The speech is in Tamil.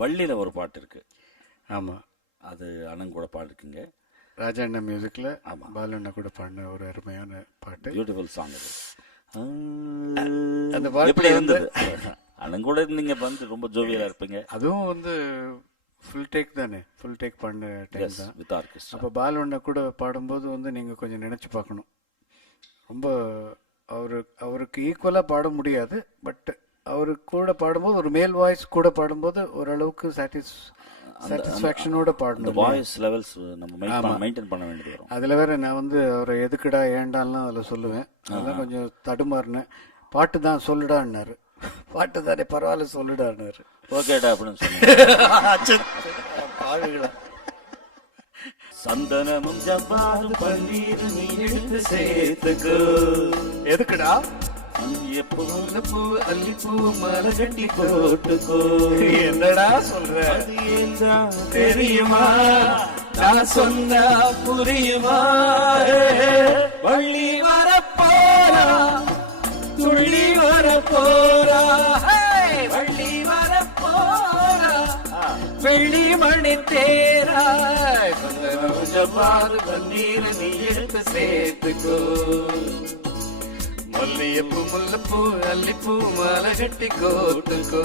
வள்ளியில் ஒரு பாட்டு இருக்கு. ஆமாம், அது அண்ணன் கூட பாடிருக்குங்க. ராஜா அண்ணா மியூசிக்கில் பாலு அண்ணா கூட பாடின ஒரு அருமையான பாட்டு. பியூட்டிஃபுல் சாங் அது. அந்த பாட்டு எப்படி இருந்தது? அண்ணன் கூட இருந்தீங்க, வந்து ரொம்ப ஜோவியலாக இருப்பீங்க. அதுவும் வந்து ஃபுல் டேக் தானே, ஃபுல் டேக் பண்ண டைம் தான் வித் ஆர்கெஸ்ட்ரா. அப்போ பாலு அண்ணா கூட பாடும்போது வந்து நீங்கள் கொஞ்சம் நினச்சி பார்க்கணும். ரொம்ப அவருக்கு ஈக்குவலாக பாட முடியாது, பட் அவருக்கு கூட பாடும்போது ஒரு மேல் வாய்ஸ் கூட பாடும்போது ஓரளவுக்கு சாட்டிஸ்ஃபேக்ஷனோட பாடணும். வாய்ஸ் லெவல்ஸ் நம்ம மெயின்டைன் பண்ண வேண்டியது வரும். அதில் வேற நான் வந்து அவரை எதுக்குடா ஏண்டாலாம் அதில் சொல்லுவேன். அதெல்லாம் கொஞ்சம் தடுமாறினேன். பாட்டு தான் சொல்லுடான்னாரு. பாட்டு தானே பரவாயில்ல சொல்லுடான்னாரு. ஓகேடா அப்படின்னு சொன்னேன். சந்தனமும் ஜவ்வாது பன்னீர் நீ எடுத்து சேர்த்துக்கோ. எதுக்குடா? எப்போ பூ அல்லிப்பூ மாலை கட்டி போட்டுக்கோ. என்னடா சொல்ற? தெரியுமா நான் சொன்னா புரியுமா? வள்ளி வரப்போரா, துள்ளி வரப்போரா, வள்ளி வரப்போரா, வெள்ளி மணி தேரா, ஜவ்வாது பன்னீர் நீ எடுத்து சேர்த்துக்கோ. மல்லியப்பூ முல்லைப்பூ அல்லிப்பூ மாலை கட்டி கோத்துக்கோ.